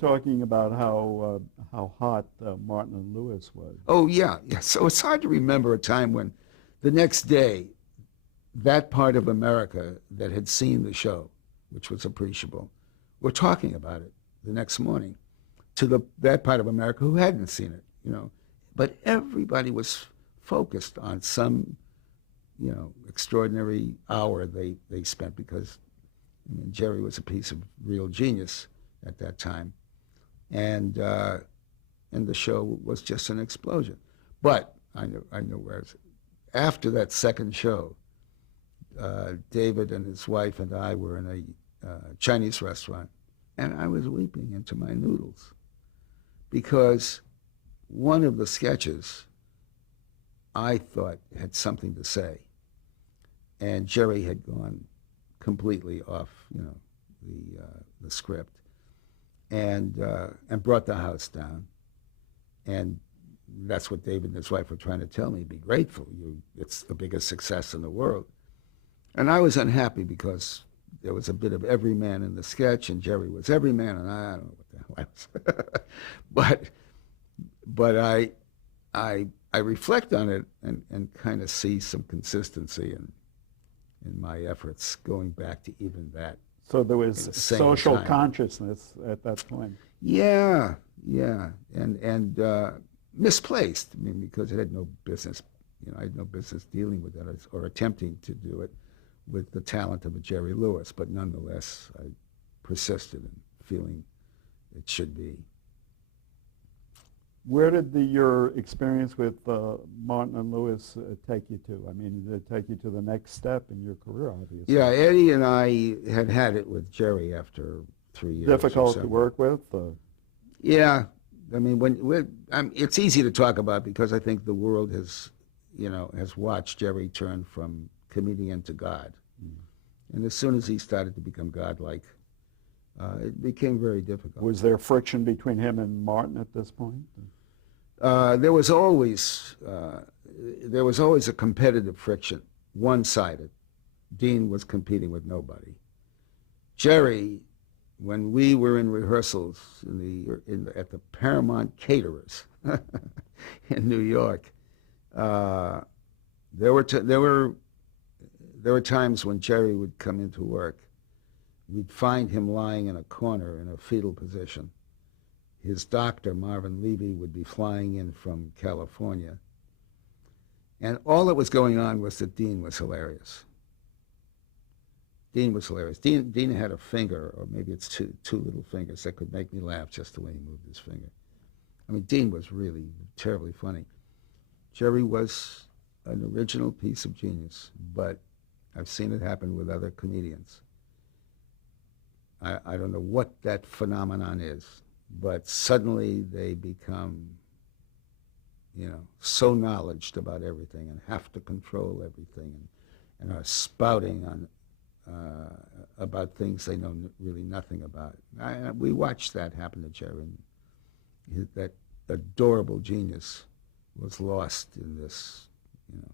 talking about how hot Martin and Lewis was. Oh, yeah, yeah. So it's hard to remember a time when the next day, that part of America that had seen the show, which was appreciable, were talking about it the next morning to that part of America who hadn't seen it, you know. But everybody was focused on some, you know, extraordinary hour they spent because I mean, Jerry was a piece of real genius at that time, and the show was just an explosion. But I know where after that second show, David and his wife and I were in a Chinese restaurant, and I was weeping into my noodles because one of the sketches I thought had something to say, and Jerry had gone completely off, you know, the script, and brought the house down, and that's what David and his wife were trying to tell me. Be grateful, it's the biggest success in the world, and I was unhappy because there was a bit of every man in the sketch, and Jerry was every man, and I don't know what the hell I was, but I reflect on it and kind of see some consistency in my efforts going back to even that. So there was social time. consciousness at that point. Yeah, yeah, and misplaced. I mean, because it had no business. You know, I had no business dealing with that or attempting to do it with the talent of a Jerry Lewis. But nonetheless, I persisted in feeling it should be. Where did your experience with Martin and Lewis take you to? I mean, did it take you to the next step in your career, obviously? Yeah, Eddie and I had it with Jerry after 3 years. Difficult to work with? Yeah, I mean, it's easy to talk about because I think the world has watched Jerry turn from comedian to God. Mm. And as soon as he started to become godlike, it became very difficult. Was there friction between him and Martin at this point? There was always a competitive friction, one-sided. Dean was competing with nobody. Jerry, when we were in rehearsals at the Paramount Caterers in New York, there were times when Jerry would come into work. We'd find him lying in a corner in a fetal position. His doctor, Marvin Levy, would be flying in from California. And all that was going on was that Dean was hilarious. Dean was hilarious. Dean had a finger, or maybe it's two little fingers, that could make me laugh just the way he moved his finger. I mean, Dean was really terribly funny. Jerry was an original piece of genius, but I've seen it happen with other comedians. I don't know what that phenomenon is, but suddenly they become, you know, so knowledgeable about everything and have to control everything and are spouting on about things they know really nothing about. We watched that happen to Jerry. That adorable genius was lost in this, you know,